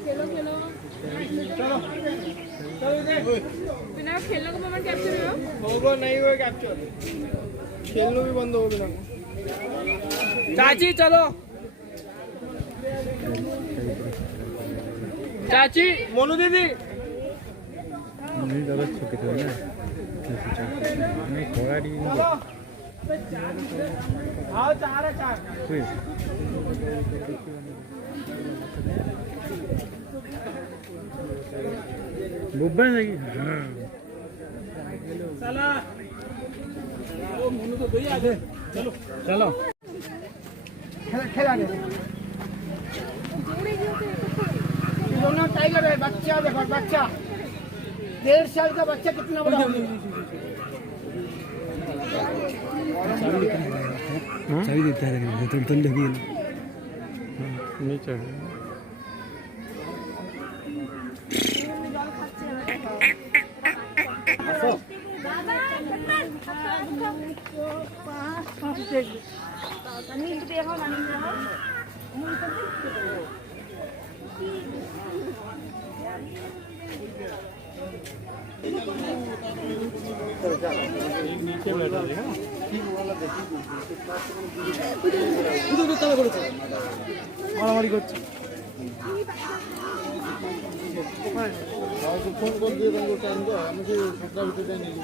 खेलो खेलो चलो चलो बिना खेलने को मोमेंट कैप्चर होगा नहीं हुआ कैप्चर खेलना भी बंद हो बिना चाची चलो चाची मोनू दीदी नहीं ज़्यादा छोटे थे ना नहीं थोड़ा डी आओ चार है चार बुब्बा नहीं चला वो मोनू तो भैया आ गए चलो चलो खेला गया दोनों टाइगर है बच्चा देखो बच्चा 1.5 साल का बच्चा कितना बड़ा चाबी देता है तुम लगी नीचे नीचे बैठा है মারামারি করছে ফোন করে দিয়ে দেবো টাইম তো আমি যে সপ্তাহ ভিতরে নিয়ে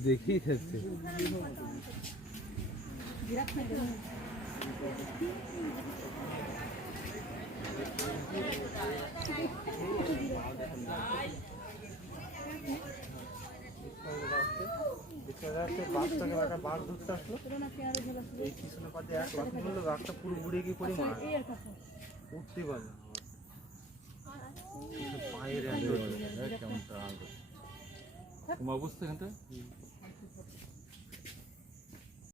देखी सकते বাঘ ধরতে আসলো এই পিছনে পাতে এক লাখ বললো রাগটা পুরো বুড়ে গিয়ে পড়ে মারা উঠতে পারলো পায়ের কেমন অবস্থা এখানটা